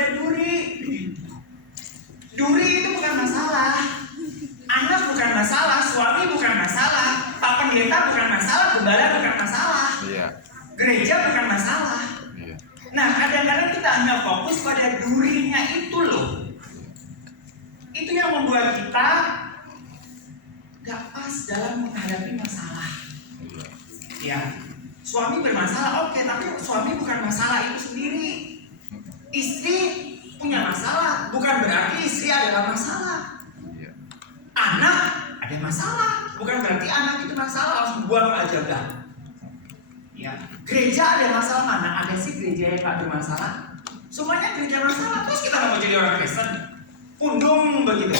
pada duri. Duri itu bukan masalah. Anak bukan masalah, suami bukan masalah, Pak Pendeta bukan masalah, gembala bukan masalah, gereja bukan masalah. Nah, kadang-kadang kita hanya fokus pada durinya itu loh. Itu yang membuat kita gak pas dalam menghadapi masalah. Ya, suami bermasalah, oke, tapi suami bukan masalah itu sendiri. Istri punya masalah, bukan berarti istri adalah masalah. Anak ada masalah, bukan berarti anak itu masalah, langsung buang aja dah. Ya, gereja ada masalah, mana ada sih gereja yang gak bermasalah? Semuanya gereja masalah, terus kita mau jadi orang Kristen, pundung begitu.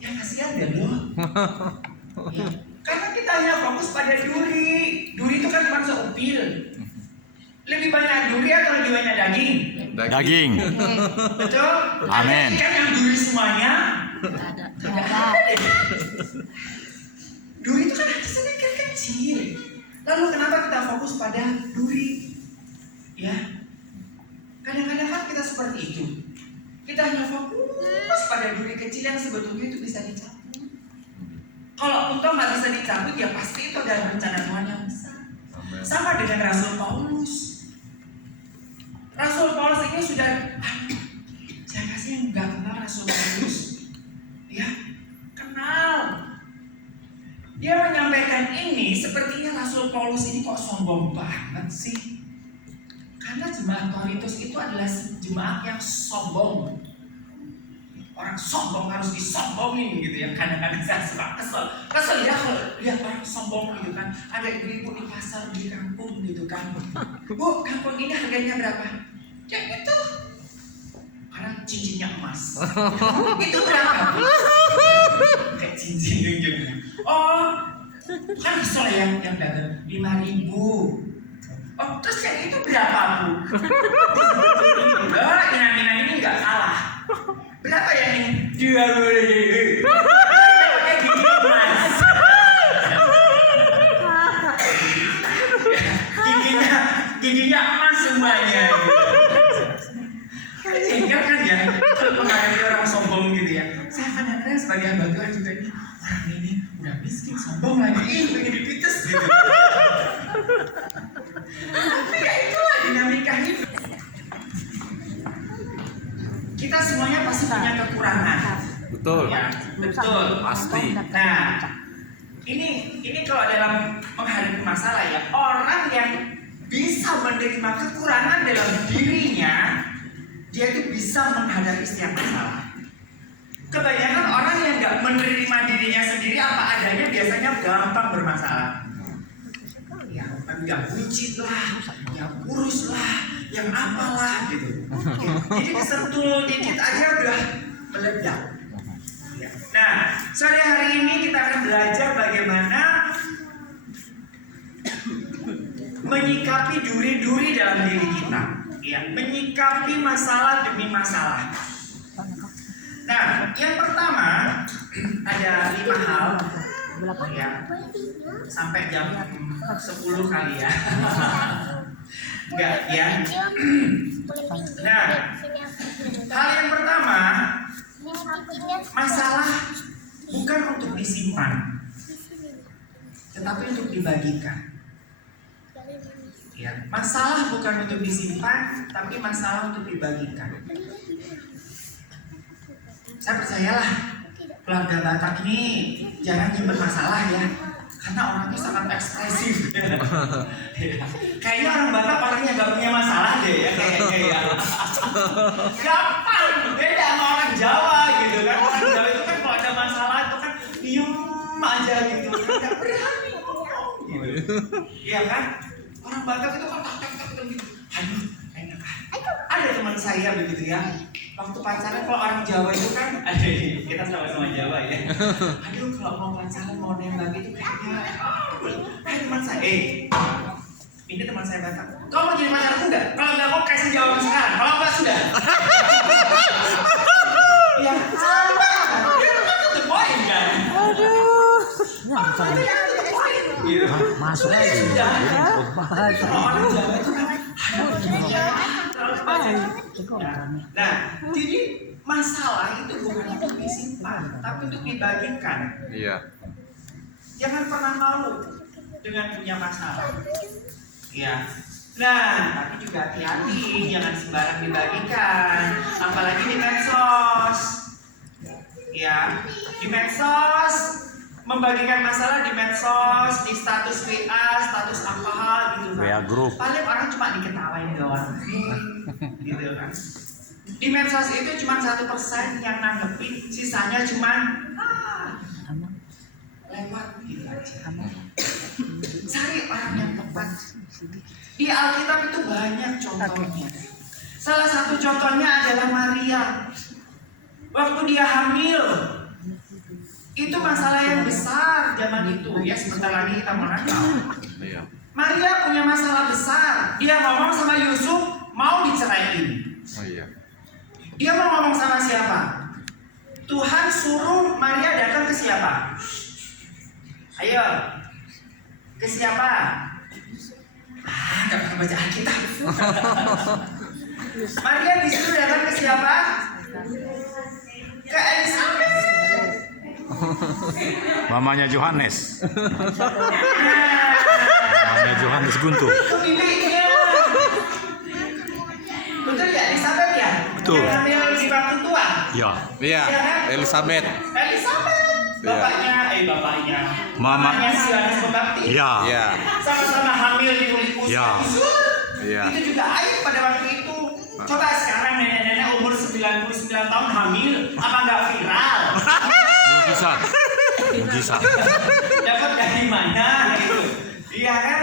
Ya kasihan deh loh. Ya, karena kita hanya fokus pada duri. Duri itu kan cuma seupil. Lebih banyak duri atau lebih banyak daging? Daging. Betul? Amin. Kan yang duri semuanya? Tidak ada. Duri itu kan hanya sedikit kecil. Lalu kenapa kita fokus pada duri? Ya, kadang-kadang kan kita seperti itu. Kita hanya fokus pada duri kecil yang sebetulnya itu bisa dicabut. Kalau untung nggak bisa dicabut, ya pasti itu adalah rencana Tuhan yang besar. Sama dengan Rasul Paulus. Rasul Paulus ini sudah, siapa sih yang nggak kenal Rasul Paulus? Ya, kenal. Dia menyampaikan ini, sepertinya Rasul Paulus ini kok sombong banget sih. Karena jemaat Korintus itu adalah jemaat yang sombong. Orang sombong harus disombongin gitu ya. Kadang-kadang saya suka kesel ya kalau lihat orang sombong gitu kan. Ada ibu-ibu di pasar di kampung gitu kan. Bu, kampung ini harganya berapa? Ya itu. Karena cincinnya emas. Itu berapa? Kayak cincin gitu. Oh, kan kesel ya yang dagang 5.000. Oh, terus yang itu berapa, Bu? Enggak, inang-inang ini enggak kalah. Berapa ya ini? 2.000. Pakai gigi emas. Giginya emas semuanya. Sehingga kan ya, kalau menghadapi orang sombong gitu ya, saya kadang-kadang sebagai hamba Tuhan juga ini, orang ini udah miskin, sombong lagi, pengen dipites gitu. Tapi ya itulah dinamika hidup. Kita semuanya pasti punya kekurangan. Betul. Ya, betul. Pasti. Nah, ini kalau dalam menghadapi masalah ya, orang yang bisa menerima kekurangan dalam dirinya, dia itu bisa menghadapi setiap masalah. Kebanyakan orang yang nggak menerima dirinya sendiri apa adanya biasanya gampang bermasalah. Yang bucin lah, yang kurus lah, yang apalah gitu. Jadi kesentul dikit aja udah meledak. Nah, sore hari ini kita akan belajar bagaimana menyikapi duri-duri dalam diri kita. Ya, menyikapi masalah demi masalah. Nah, yang pertama ada 5 hal. Ya, sampai jam 10 kali ya. Enggak ya. Nah, hal yang pertama, masalah bukan untuk disimpan, tetapi untuk dibagikan. Ya, masalah bukan untuk disimpan, tapi masalah untuk dibagikan. Saya percayalah, keluarga Batak ini jangan nyimpen masalah ya, karena orangnya sangat ekspresif. Kayaknya orang Batak orangnya nggak punya masalah deh ya, kayaknya ya. Gampang, beda sama orang Jawa gitu kan. Orang Jawa itu kan kalau ada masalah itu kan diem aja gitu, nggak berani ngomong gitu. Iya kan? Orang Batak itu kan tak gitu. Aduh, enak. Ada teman saya begitu ya. Waktu pacaran kalau orang Jawa itu kan, kita sama-sama Jawa ya. Aduh, kalau mau pacaran mau nembak itu kayaknya, teman saya, ini teman saya Batak. Kau mau jadi pacar enggak? Kalau enggak mau kasih jawaban sekarang. Kalau enggak sudah. Ya, sama. Itu kan the point kan. Aduh. Itu yang the point. Masuk aja. Sudah. Kalau orang Jawa itu kan, terlalu Nah, jadi masalah itu bukan untuk disimpan, tapi untuk dibagikan. Iya. Jangan pernah malu dengan punya masalah. Ya. Nah, tapi juga hati-hati, jangan sembarang dibagikan, apalagi di medsos. Ya, di medsos, membagikan masalah di medsos, di status WA, status apa hal gitu kan. WA group. Paling orang cuma diketawain doang, gitu kan. Di medsos itu cuma 1% yang nanggepin, sisanya cuma lewat gitu aja. Cari orang yang tepat. Di Alkitab itu banyak contohnya. Salah satu contohnya adalah Maria. Waktu dia hamil, itu masalah yang besar zaman itu. Ya, sebentar lagi kita mengenal. Iya. Maria punya masalah besar. Dia ngomong sama Yusuf mau diceraiin. Oh iya. Dia mau ngomong sama siapa? Tuhan suruh Maria datang ke siapa? Ayo, ke siapa? Gak pernah baca Alkitab. Maria disuruh datang ke siapa? Ke Elizabeth. Mamanya Johannes. Nah, Mamanya Johannes Guntur. itu bibinya. Betul ya, Elizabeth ya? Betul. Yang hamil di waktu tua. Ya. Iya, Iya kan? Elizabeth. Elizabeth. Bapaknya. Mamanya si Yohanes Pembaptis. Ya. Iya. Sama-sama hamil di usia Ya. Iya. Itu juga aib pada waktu itu. Coba sekarang nenek-nenek umur 99 tahun hamil, apa nggak viral? Mujizat. Mujizat. Dapat dari mana gitu? Iya kan?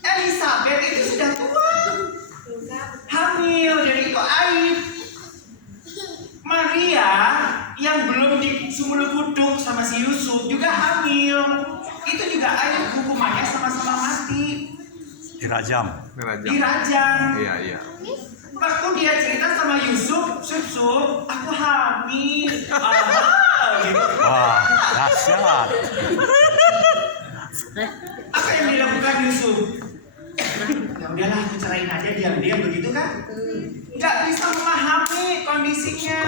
Elizabeth itu sudah tua, hamil, jadi itu aib. Maria yang belum di sumur kuduk sama si Yusuf juga hamil, itu juga aib, hukumannya sama-sama mati, Dirajam. dirajam. Iya. Waktu dia cerita sama Yusuf, Yusuf, aku hamil. Gitu. Wah, dahsyat. Apa yang dilakukan Yusuf? Ya udahlah, aku ceraiin aja diam-diam begitu kan? Nggak bisa memahami kondisinya.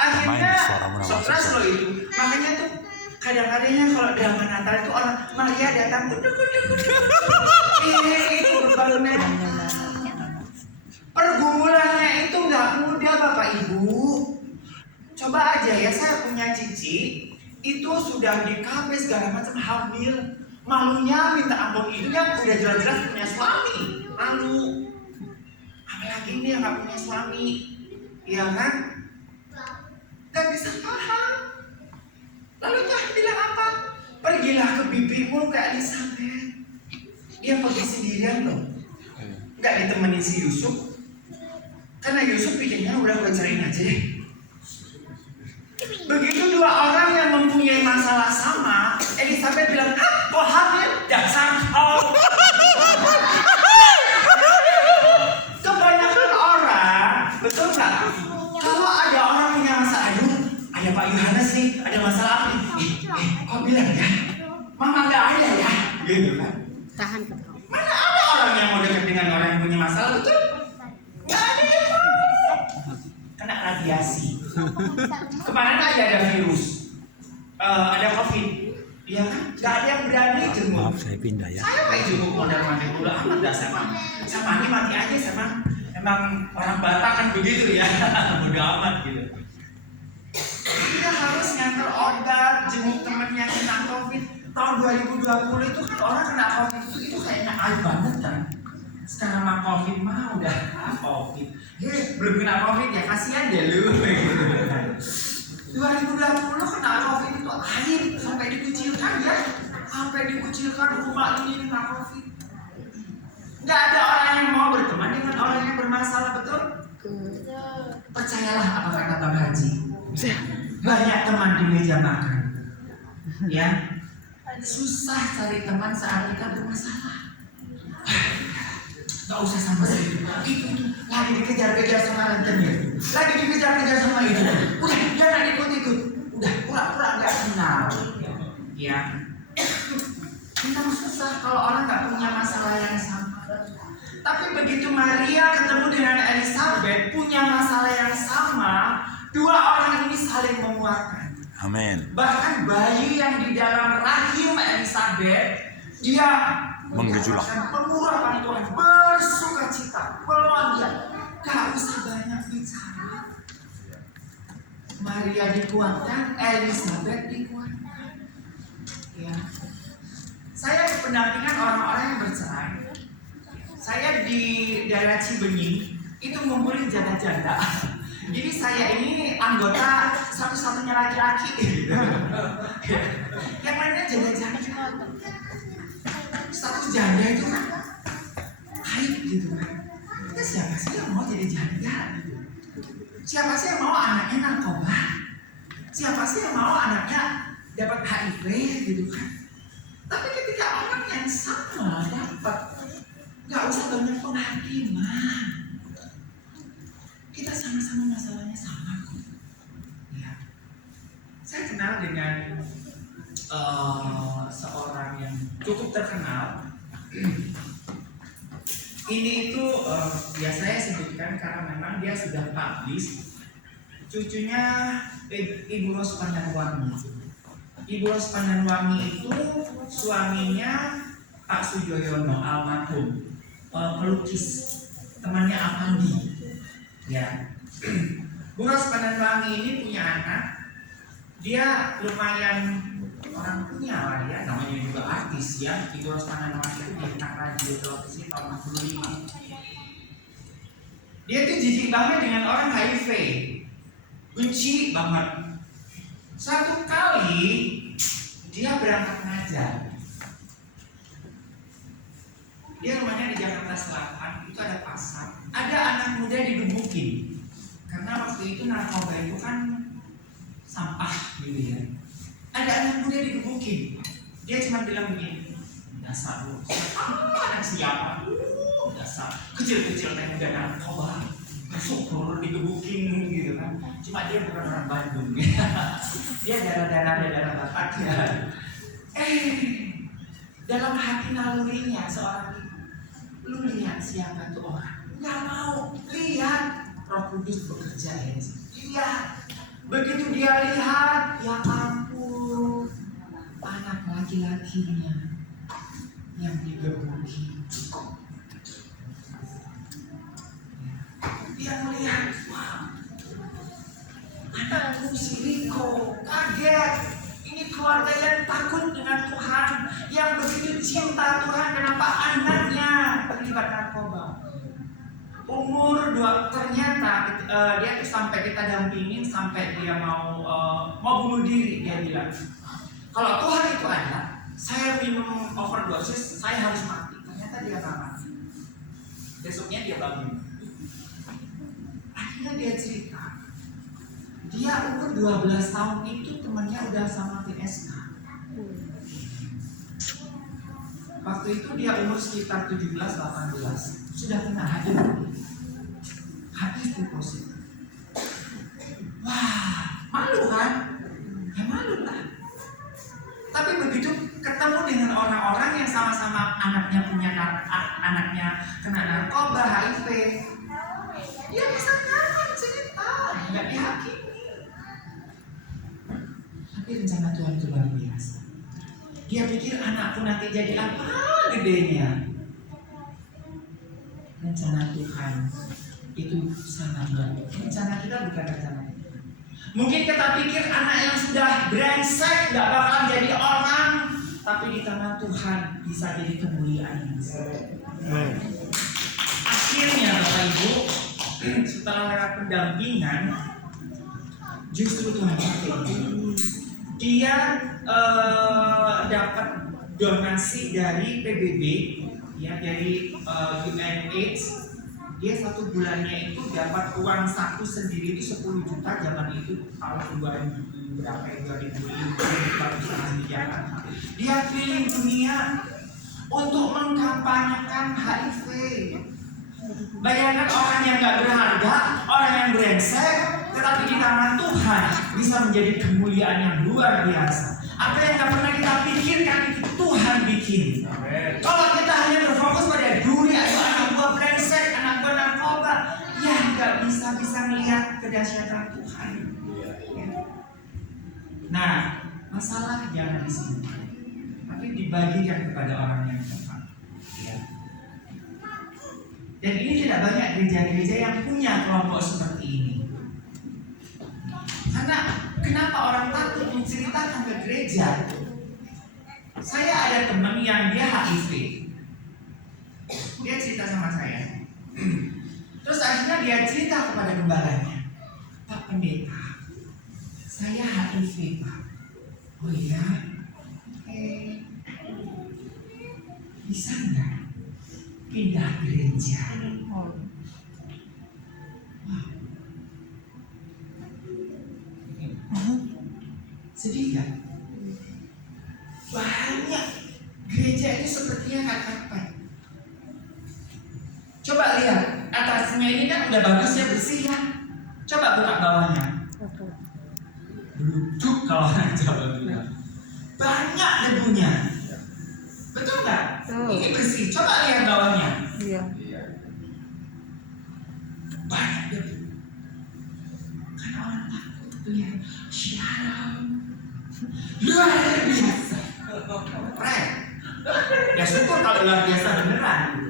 Akhirnya stres loh itu. Makanya tuh kadang-kadangnya kalau drama Natal itu orang Maria datang kuduk. Itu bebannya. Pergumulannya itu nggak mudah Bapak Ibu. Coba aja ya, saya punya cici itu sudah di KB segala macam hamil, malunya minta ampun, itu yang udah jelas-jelas punya suami, malu. Apalagi ini yang nggak punya suami, iya kan? Gak bisa paham. Lalu Tuhan bilang apa? Pergilah ke bibimu, ke Elizabeth. Dia pergi sendirian loh, nggak ditemenin si Yusuf. Karena Yusuf pikirnya udah cariin aja deh. Begitu dua orang yang mempunyai masalah sama, Elizabeth bilang, kok hamil? Dasar kau. Kebanyakan orang, betul nggak? Kalau ada orang punya masalah, ada Pak Yohanes nih, ada masalah apa nih? Kok bilang ya? Mama nggak ada ya? Gitu kan? Tahan. Mana ada orang yang mau dekat dengan orang yang punya masalah, betul? Nggak ada yang mau. Kena radiasi. Kemarin aja ada virus, ada COVID, ya kan? Nggak ada yang berani jenguk. Maaf, saya pindah ya. Saya nggak jenguk modal mati dulu amat dah sama ini mati aja sama. Emang orang Batak kan begitu ya, bodo amat gitu. Kita harus ngantar obat, jenguk temen yang kena COVID. Tahun 2020 itu kan orang kena COVID itu kayaknya aib banget kan. Sekarang mah COVID mah udah COVID. Belum kena COVID ya kasihan deh lu. 2020 kena COVID itu aib sampai dikucilkan ya. Sampai dikucilkan rumah ini kena COVID. Nggak ada orang yang mau berteman dengan orang yang bermasalah, betul? Percayalah apa kata Bang Haji. Banyak teman di meja makan. Ya. Susah cari teman saat kita bermasalah. Gak usah sama saya. Itu lagi dikejar-kejar sama rentenir, lagi dikejar-kejar sama itu. Udah jangan ikut-ikut. Udah pura-pura nggak kenal. Ya. Memang susah kalau orang nggak punya masalah yang sama. Tapi begitu Maria ketemu dengan Elizabeth punya masalah yang sama, dua orang ini saling menguatkan. Amin. Bahkan bayi yang di dalam rahim Elizabeth, dia Menggejolak. pengurapan Tuhan, bersuka cita, belanja, gak usah banyak bicara. Maria dikuatkan, Elizabeth dikuatkan. Ya. Saya pendampingan orang-orang yang bercerai. Saya di daerah Cibenying itu ngumpulin janda-janda. Jadi saya ini anggota satu-satunya laki-laki. Yang lainnya janda-janda. Status janda itu kan aib gitu kan. Kita siapa sih yang mau jadi janda gitu? Siapa sih yang mau anaknya narkoba? Siapa sih yang mau anaknya dapat HIV gitu kan? Tapi ketika orang yang sama dapat, gak usah banyak penghakiman. Kita sama-sama masalahnya sama kok. Ya. Saya kenal dengan seorang yang cukup terkenal. Ini itu ya saya sebutkan karena memang dia sudah publish. Cucunya Ibu Ros Pandanwangi. Ibu Ros Pandanwangi itu suaminya Pak Sujoyono almarhum, pelukis, temannya Avandi. Ya, Bu Ros Pandanwangi ini punya anak. Dia lumayan orang punya lah ya, namanya juga artis ya. Ibu Ros Pandanwangi itu bintang radio televisi tahun 65. Dia tuh jijik banget dengan orang HIV, benci banget. Satu kali dia berangkat ngajar. Dia rumahnya di Jakarta Selatan, itu ada pasar. Ada anak muda digebukin. Karena waktu itu narkoba itu kan sampah gitu ya. Ada anak muda digebukin. Dia cuma bilang begini, dasar lu, anak siapa? Dasar kecil-kecil teh udah narkoba. Syukur digebukin gitu kan. Cuma dia bukan orang Bandung. Dia daerah Batak ya. Dalam hati nalurinya seorang ibu, lu lihat siapa tuh orang? Nggak mau lihat. Roh Kudus bekerja ya. Lihat. Begitu dia lihat, ya ampun, anak laki-lakinya yang digebuki. Dia melihat, wah, anakku si Riko kaget. Ini keluarga yang takut dengan Tuhan, yang begitu cinta Tuhan. Kenapa anaknya terlibat narkoba? Ternyata dia tuh sampai kita dampingin sampai dia mau bunuh diri. Dia bilang, kalau Tuhan itu ada, saya minum overdosis, saya harus mati. Ternyata dia nggak mati. Besoknya dia bangun. Akhirnya dia cerita, dia umur 12 tahun itu temannya udah sama PSK. Waktu itu dia umur sekitar 17-18, sudah kena HIV. Habis deposit. Wah, malu kan? Ya malu lah. Tapi begitu ketemu dengan orang-orang yang sama-sama anaknya anaknya kena narkoba, HIV, dia bisa nyaman cerita, nggak dihakimi. Tapi rencana Tuhan itu luar biasa. Dia pikir anakku nanti jadi apa gedenya. Rencana Tuhan itu sangat baik. Rencana kita bukan rencana kita. Mungkin kita pikir anak yang sudah brengsek gak bakalan jadi orang, tapi di tangan Tuhan bisa jadi kemuliaan yang besar. Akhirnya Bapak Ibu, setelah lewat pendampingan, justru Tuhan pakai dia dapat donasi dari PBB, ya, dari UNAIDS. Dia satu bulannya itu dapat uang saku sendiri itu 10 juta zaman itu tahun 2000 berapa ya, 2005 di Jakarta. Dia keliling dunia untuk mengkampanyekan HIV. Bayangkan orang yang gak berharga, orang yang brengsek, tetapi di tangan Tuhan bisa menjadi kemuliaan yang luar biasa. Apa yang gak pernah kita pikirkan itu Tuhan bikin. Kalau kita hanya berfokus pada dunia kedahsyatan Tuhan. Nah, masalah jangan disimpan, tapi dibagikan kepada orang yang tepat. Ya. Dan ini tidak banyak gereja-gereja yang punya kelompok seperti ini. Karena kenapa orang takut menceritakan ke gereja? Saya ada teman yang dia HIV. Dia cerita sama saya. Terus akhirnya dia cerita kepada gembalanya, Pak Pendeta, saya HIV Pak. Oh iya? Bisa nggak pindah gereja? Wow. Sedih kan? Banyak gereja itu sepertinya nggak kapan. Coba lihat, atasnya ini kan udah bagus ya, bersih ya. Coba buka bawahnya. Duduk kalau orang Jawa bilang. Banyak debunya. Betul nggak? Ini bersih. Coba lihat bawahnya. Iya. Banyak debu. Karena orang takut lihat. Shalom. Luar biasa. Keren. Ya syukur kalau luar biasa beneran.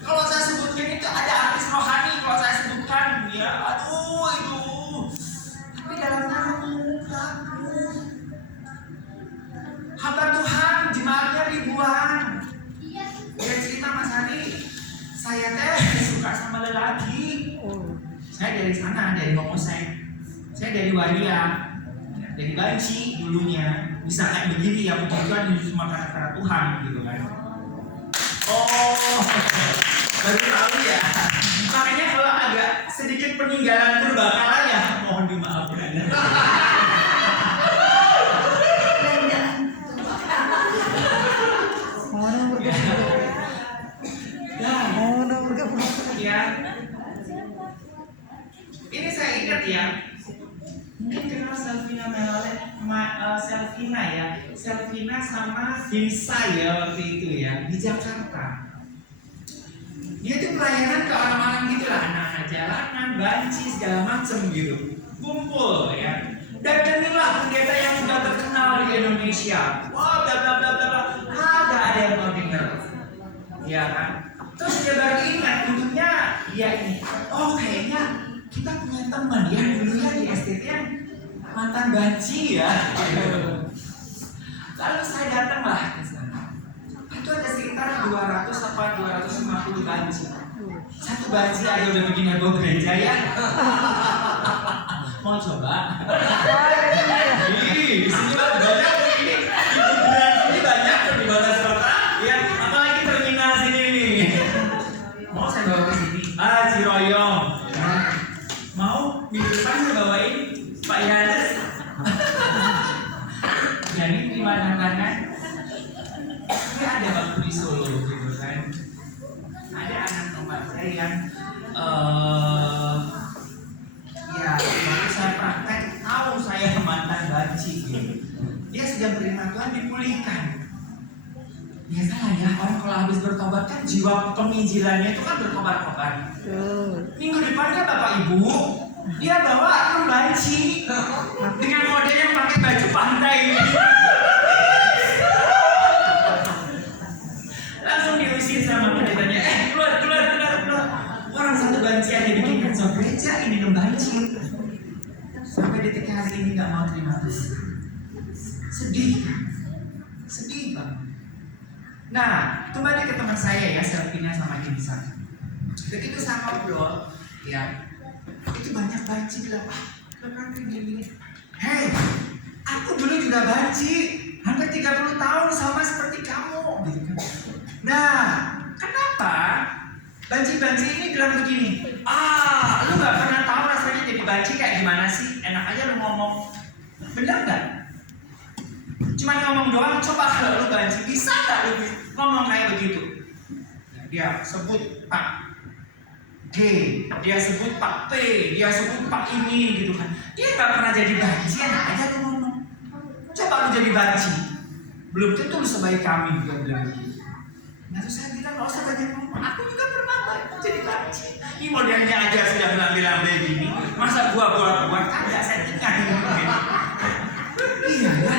Kalau saya sebutkan itu ada artis rohani, kalau saya sebutkan ya, aduh itu. Tapi dalamnya takut. Hamba Tuhan, jemaatnya ribuan. Dia cerita Mas Hari, saya teh suka sama lelaki. Saya dari sana, dari Homosek. Saya dari Waria, dari Banci dulunya. Bisa kayak begini ya, puji-pujian di semua kata-kata Tuhan gitu kan. Oh, baru tahu ya. Makanya kalau agak sedikit peninggalan purbakala ya mohon dimaafkan. Ya. Ini saya ingat ya. Mungkin kenal Selvina Melale, Selvina ya, Selvina sama Hinsa ya waktu itu ya di Jakarta. Dia tuh pelayanan ke orang-orang gitu lah, anak-anak jalanan, banci segala macem gitu, kumpul ya. Dan inilah pendeta yang sudah terkenal di Indonesia. Wah, bla bla bla bla, ada yang mau dengar, ya kan? Terus dia baru ingat bentuknya, ya ini, oh kayaknya kita punya teman ya dulunya di STT yang mantan banci ya. Lalu saya datanglah ke sana. Itu ada sekitar 200 apa 250 banci. Satu banci aja udah bikin heboh gereja ya. Mau coba? Di sini banyak ini. Di banyak di batas kota. Ya, apalagi terminal sini nih. Mau saya bawa ke sini? Ciroyong. Mau minggu depan saya bawain Pak Yohanes. Jadi terima tantangan. Ini ada waktu di Solo gitu kan. Ada anak teman saya yang ya waktu saya praktek tahu saya mantan banci gitu. Dia sudah menerima Tuhan dipulihkan. Biasalah ya orang kalau habis bertobat kan jiwa penginjilannya itu kan berkobar-kobar. Minggu depannya Bapak Ibu dia bawa akun banci dengan model yang pakai baju pantai. Langsung diusir sama pendetanya. Keluar. Orang satu banci aja bikin kacau gereja, ini membanci. Sampai detik hari ini nggak mau terima Tuhan. Sedih kan? Sedih banget. Nah, kembali ke teman saya ya, Selvina sama Jinsa. Begitu saya ngobrol, ya, itu banyak banci bilang, kenapa gini? Hei, aku dulu juga banci, hampir 30 tahun sama seperti kamu. Gitu. Nah, kenapa banci-banci ini bilang begini? Lu gak pernah tahu rasanya jadi banci kayak gimana sih? Enak aja lu ngomong, bener gak? Cuma ngomong doang, coba kalau lu banci, bisa gak lu ngomong kayak begitu? Dia sebut Pak G, dia sebut Pak P, dia sebut Pak ini gitu kan. Dia gak pernah jadi banci, enak aja lu ngomong. Coba lu jadi banci, belum tentu lu sebaik kami juga bilang begitu. Nah terus saya bilang nggak usah banyak ngomong, aku juga pernah jadi banci. Ini modelnya aja sudah melambai-lambai gini, masa gua buat kagak settingan gitu. Iya ya,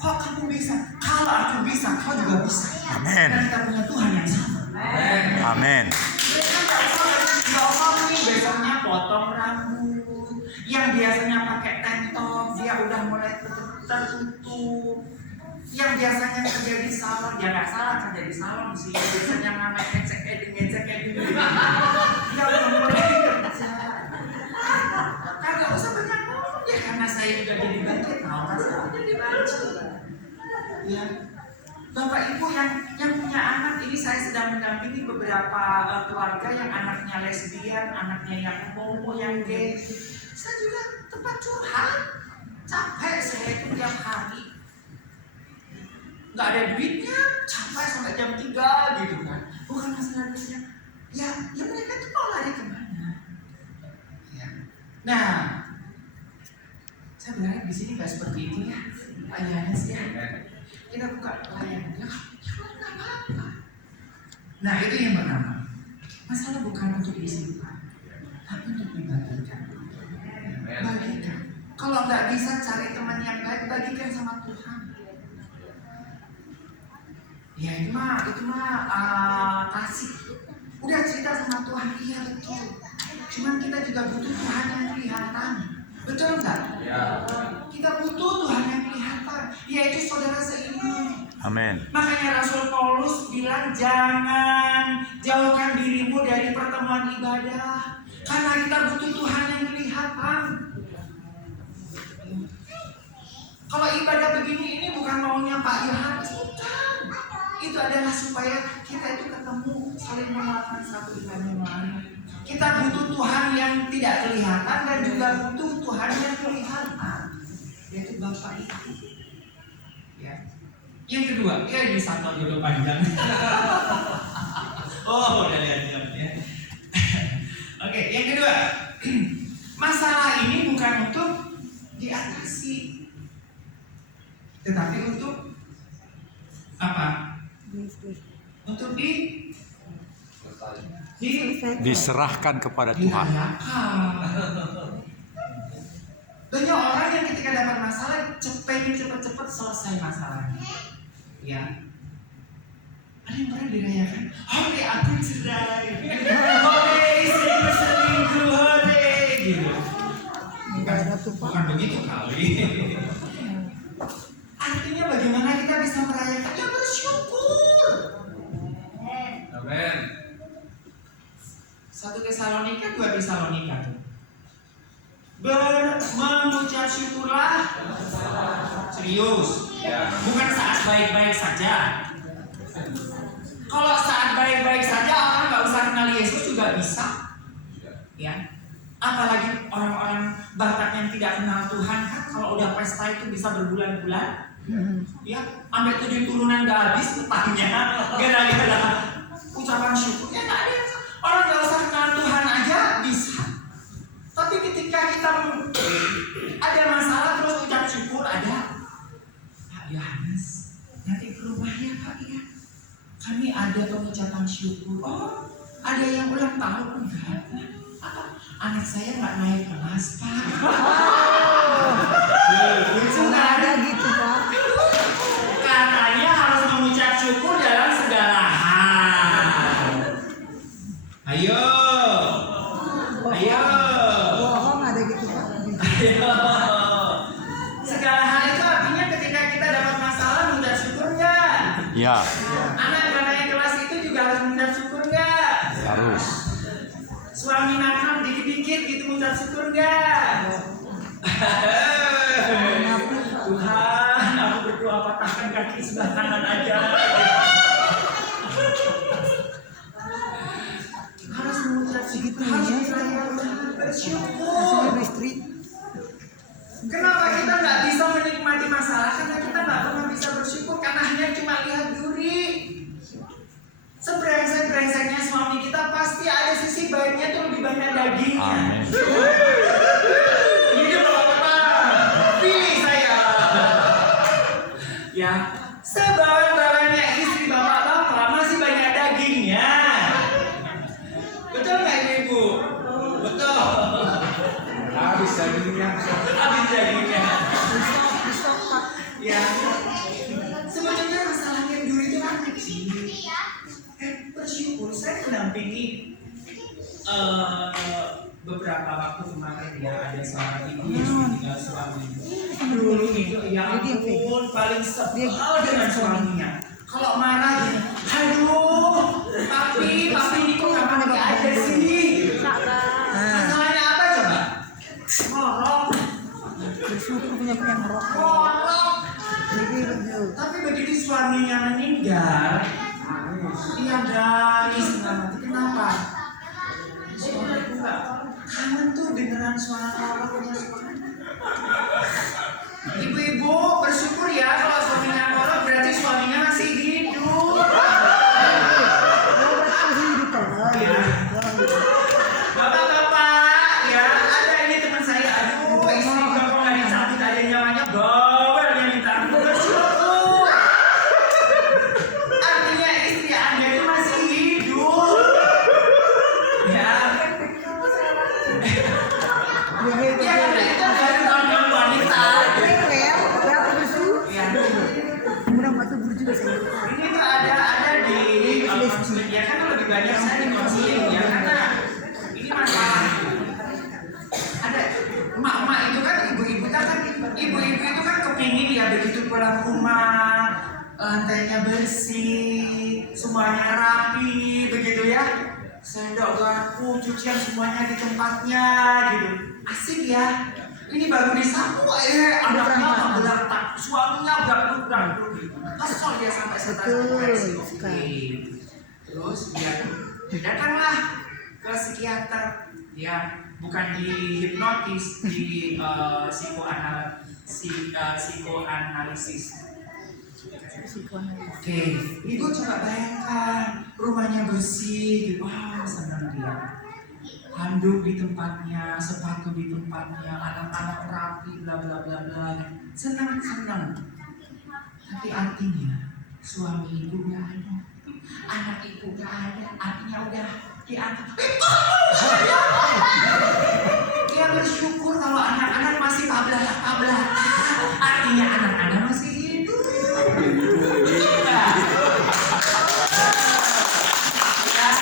kok kamu bisa? Kalau aku bisa, kau juga bisa. Amin. Karena kita punya Tuhan yang sama. Amin. Mereka nggak usah nih besoknya potong rambut, yang biasanya pakai tank top dia udah mulai tertutup. Yang biasanya kerja di salon, ya nggak salah kerja di salon sih. Biasanya namanya ngecek eding. Ya udah mulai kerja. Kagak usah banyak ngomong ya, karena saya juga jadi banci, tahu rasanya jadi banci. Ya, Bapak Ibu yang punya anak ini, saya sedang mendampingi beberapa keluarga yang anaknya lesbian, anaknya yang homo, yang gay. Saya juga tempat curhat, capek saya itu tiap hari. Nggak ada duitnya, capek sampai jam 3 gitu kan. Bukan masalah duitnya, ya mereka tuh mau lari kemana ya. Nah, saya berharap di sini nggak seperti itu ya, Pak Yohanes ya. Kita buka layanan, ya nggak apa-apa. Nah itu yang pertama, masalah bukan untuk disimpan, tapi untuk dibagikan. Bagikan. Kalau nggak bisa cari teman yang baik, bagikan sama Tuhan. Ya itu mah kasih. Udah cerita sama Tuhan, iya betul. Cuman kita juga butuh Tuhan yang kelihatan. Betul nggak? Ya. Kita butuh Tuhan yang kelihatan, yaitu saudara seiman. Amin. Makanya Rasul Paulus bilang jangan jauhkan dirimu dari pertemuan ibadah, karena kita butuh Tuhan yang kelihatan. Kalau ibadah begini ini bukan maunya Pak Yohanes, bukan. Itu adalah supaya kita itu ketemu, saling menguatkan satu dengan yang lain. Kita butuh Tuhan yang tidak kelihatan dan juga butuh Tuhan yang kelihatan, yaitu Bapak itu. Ya. Yang kedua, ya ini satu dulu panjang. Oh, udah lihat ya. Oke, yang kedua, masalah ini bukan untuk diatasi, tetapi untuk apa? Untuk diserahkan kepada Tuhan. Banyak orang yang ketika dapat masalah pengen cepet-cepet selesai masalahnya. Ya. Ada yang pernah dirayakan? Hore aku cerai. Hore istriku selingkuh. Hore gitu. Bukan begitu kali. Artinya bagaimana kita bisa merayakan? Ya bersyukur. Amin. 1 Tesalonika, 2 Tesalonika tuh. Mengucap syukurlah. Serius. Bukan saat baik-baik saja. Kalau saat baik-baik saja orang nggak usah kenal Yesus juga bisa. Ya. Apalagi orang-orang Batak yang tidak kenal Tuhan kan, kalau udah pesta itu bisa berbulan-bulan. Ya, sampai 7 turunan nggak habis utangnya gara-gara ucapan syukur. Ya nggak ada. Orang nggak usah kenal Tuhan aja bisa. Tapi ketika kita ada masalah terus ucap syukur, ada Pak Yohanes nanti ke rumahnya Pak ya. Kami ada pengucapan syukur. Oh, ada yang ulang tahun enggak? Anak saya nggak naik kelas Pak. Nggak ada gitu Pak. Katanya harus mengucap syukur dalam segala hal. Ayo. Bohong ada gitu Pak. Ayo. Segala hal itu artinya ketika kita dapat masalah mengucap syukur nggak? Ya. Anak nggak naik kelas itu juga harus mengucap syukur nggak? Harus. Suami nakal dikit-dikit gitu mengucap syukur nggak? Tuhan, aku berdoa patahkan kaki sebelah kanan aja. Harus mengucap syukur, harus bersyukur. Kenapa kita nggak bisa menikmati masalah? Karena kita nggak pernah bisa bersyukur, karena hanya cuma lihat duri. Sebrengsek-brengseknya suami kita pasti ada sisi baiknya tuh lebih banyak dagingnya. Amin. Ini bapak-bapak, pilih saya. Ya, sebawel-bawelnya istri bapak-bapak masih banyak ini beberapa waktu kemarin ya ada seorang ibu yang ditinggal suami. Dulu itu ya ampun paling sebel dengan suaminya. Kalau marah gini, aduh, papi ini kok nggak mandi aja sih? Masalahnya apa coba? Ngorok. Bersyukur punya ngerokok. Ngorok. Begitu. Tapi begitu suaminya meninggal, dia nangis setengah mati. Kenapa? Suamiku nggak kangen tuh dengeran suara punya suami. Ibu-ibu bersyukur ya kalau suaminya ngorok berarti suaminya masih hidup. Bapak-bapak, ya ada ini teman saya. Aduh, istri bapak nggak dicabut aja nyawanya, bawel dia minta aku bersyukur. Artinya istri Anda itu masih hidup. Ya. Ya karena itu dari kaum wanita. Ini tuh ada di konseling ya kan lebih banyak saya di konseling ya karena ini masalah. Ada emak-emak itu kan ibu-ibu itu kan kepingin ya begitu pulang rumah lantainya bersih, semuanya rapi begitu ya. Sendok garpu, cucian semuanya di tempatnya gitu. Asik ya. Ini baru disapu anaknya berantak, suaminya berantak. Kesel dia sampai depresi. Oke. Terus dia datanglah ke psikiater. Ya, bukan di hipnotis, di psikoanalisis. Oke, ibu coba bayangkan rumahnya bersih, wow senang dia. Handuk di tempatnya, sepatu di tempatnya, anak-anak rapi, bla bla bla bla. Senang. Tapi artinya suami ibu gak ada, anak ibu gak ada, artinya udah diangkat. Dia bersyukur kalau anak-anak masih tablah-tablah. Artinya anak-anak masih hidup. Ya,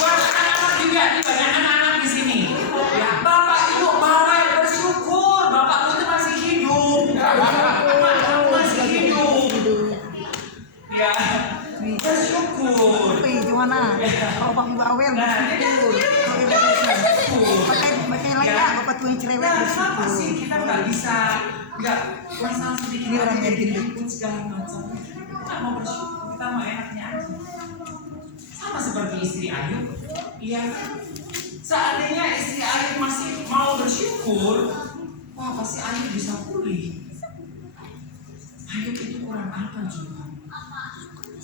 buat anak-anak juga nih banyak anak-anak di sini. Ya, bapak ibu bawel bersyukur, bapakmu itu masih hidup. Emakmu masih hidup. Ya, bersyukur. Gimana? Kalau Bang Bawel bersyukur. Pakai layak, bapak tuh yang cerewet bersyukur. Kenapa sih kita nggak bisa masalah sedikit Ini orang yang jadi ribut segala macam? Kita nggak mau bersyukur, kita mau enaknya aja. Sama seperti istri Ayub, iya. Seandainya istri Ayub masih mau bersyukur, wah pasti Ayub bisa pulih. Ayub itu kurang apa juga?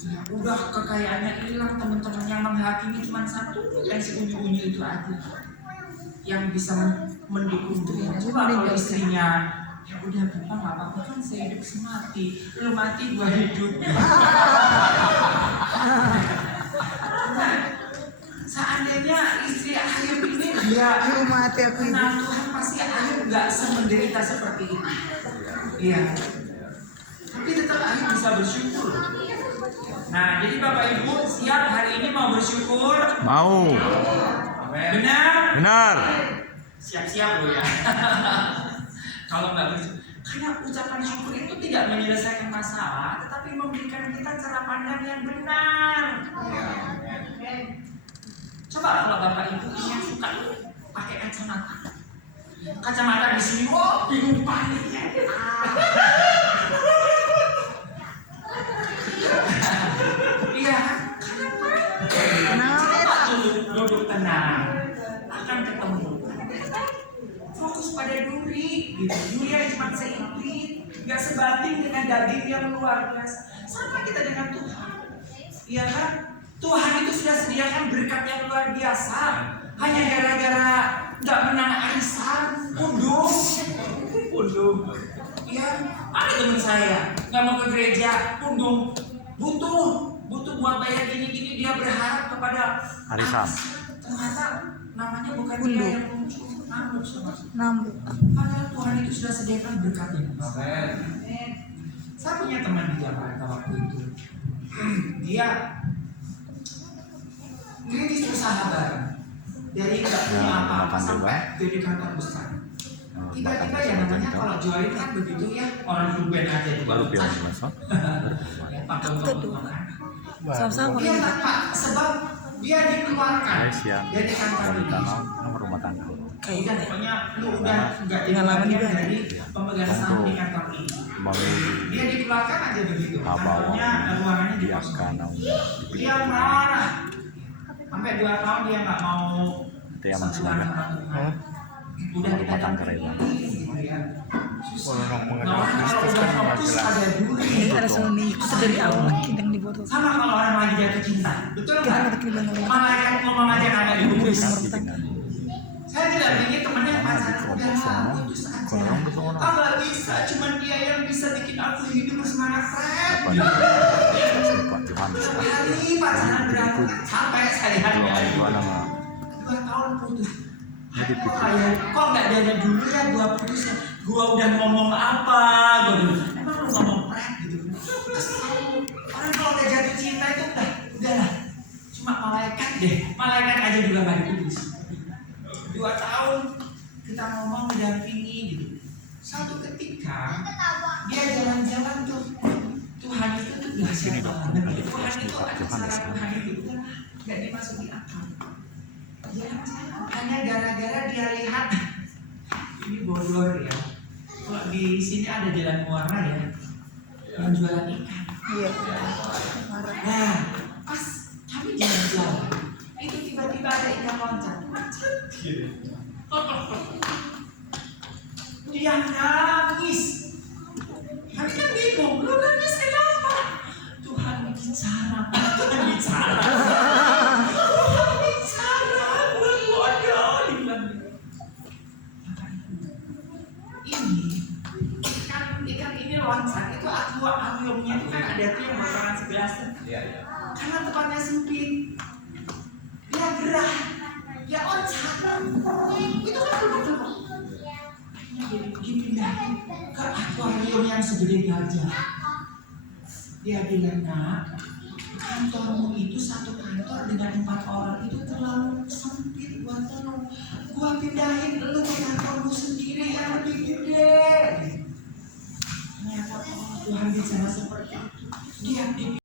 Ya, udah kekayaannya hilang, teman-teman yang menghakimi cuma satu yang si unyu-unyu itu aja yang bisa mendukung dia. Coba kalau istrinya ya udah bapak nggak apa-apa kan saya hidup semati, lu mati gua hidup. Nah, seandainya istri Ayub ini dia mati aku hidup. kenal Tuhan pasti Ayub nggak semenderita seperti ini. Iya. Tapi tetap Ayub bisa bersyukur. Nah, jadi Bapak Ibu siap hari ini mau bersyukur? Mau. Benar? Benar. Siap-siap loh ya. Kalau nggak bersyukur, karena ucapan syukur itu tidak menyelesaikan masalah, tetapi memberikan kita cara pandang yang benar. Coba kalau Bapak Ibu ini yang suka pakai kacamata di sini, oh bingung paniknya. Iya, duduk tenang, akan ketemu. Fokus pada duri, gitu. Duri yang cuma seimpit, nggak sebanding dengan daging yang luar biasa. Sama kita dengan Tuhan, iya kan? Tuhan itu sudah sediakan berkat yang luar biasa. Hanya gara-gara nggak menang arisan, pundung. Iya, ada teman saya nggak mau ke gereja, pundung. Butuh buat bayar gini-gini, dia berharap kepada Arisan. Ternyata namanya bukan Pundung. dia yang muncul, Nambuk. padahal Tuhan itu sudah sediakan berkatnya. Saya punya teman di Jakarta waktu itu. Dia ngerintis usaha bareng. Dari nggak punya apa-apa sampai jadi kantor besar. Tiba-tiba yang namanya kalau jualin kan begitu ya, orang Ruben aja juga Baru pecah. biasa. Pakai untuk makan. Sama-sama Dia kalau tanpa sebab dia dikeluarkan Guys yang dari kantor dari ini. tanah nomor rumah tangga. Udah, pokoknya lu udah nggak jadi Pengalaman bagian juga. dari pemegang saham di kantor ini. Dia dikeluarkan aja begitu. Kantornya ruangannya dikosongkan. Dia marah. Sampai 2 tahun dia nggak mau Aman silakan. udah kita Rumah tangga itu. Orang mengenal Kristus kan masalah. ini ada seni ikut dari awal yang dibuat. Sama kalau orang lagi jatuh cinta, betul Kita nggak? ada kiriman oleh Malaikat ngomong aja kagak dibungkus. Rumah Saya tidak ingin temennya pacaran udah putus aja. Nggak bisa, cuman dia yang bisa bikin aku hidup bersemangat friend. Setiap hari pacaran berapa? Sampai saya hari 2 tahun putus. Kok nggak dari dulu ya gua putus ya? Gua udah ngomong apa? Gua bilang, emang lu ngomong prank gitu? Orang kalau udah jatuh cinta itu udahlah. Cuma malaikat deh, malaikat aja juga nggak diputus. 2 tahun kita ngomong mendampingi gitu. Satu ketika dia jalan-jalan tuh, Tuhan itu tuh biasa banget. Tuhan itu ada cara Tuhan itu nggak dimasuki akal. Hanya gara-gara dia lihat ini Bogor ya. Kalau di sini ada jalan muara ya, yang jualan ikan. Iya. Nah, pas kami jalan-jalan, itu tiba-tiba ada ikan loncat. Dia nangis. Kami kan bingung, lu nangis kenapa? Tuhan bicara, Tuhan bicara. Ikan ini loncat itu akuariumnya itu kan ada tuh yang bocoran sebelah sana. Karena tempatnya sempit, dia gerah, dia loncat. Itu kan duduk. Jadi dipindahin ke akuarium yang segede gajah. Dia bilang, nak, kantormu itu satu kantor dengan 4 orang itu terlalu sempit buat lo. Gua pindahin lu ke kantormu sendiri yang lebih gede. Ternyata Tuhan bicara seperti itu. Dia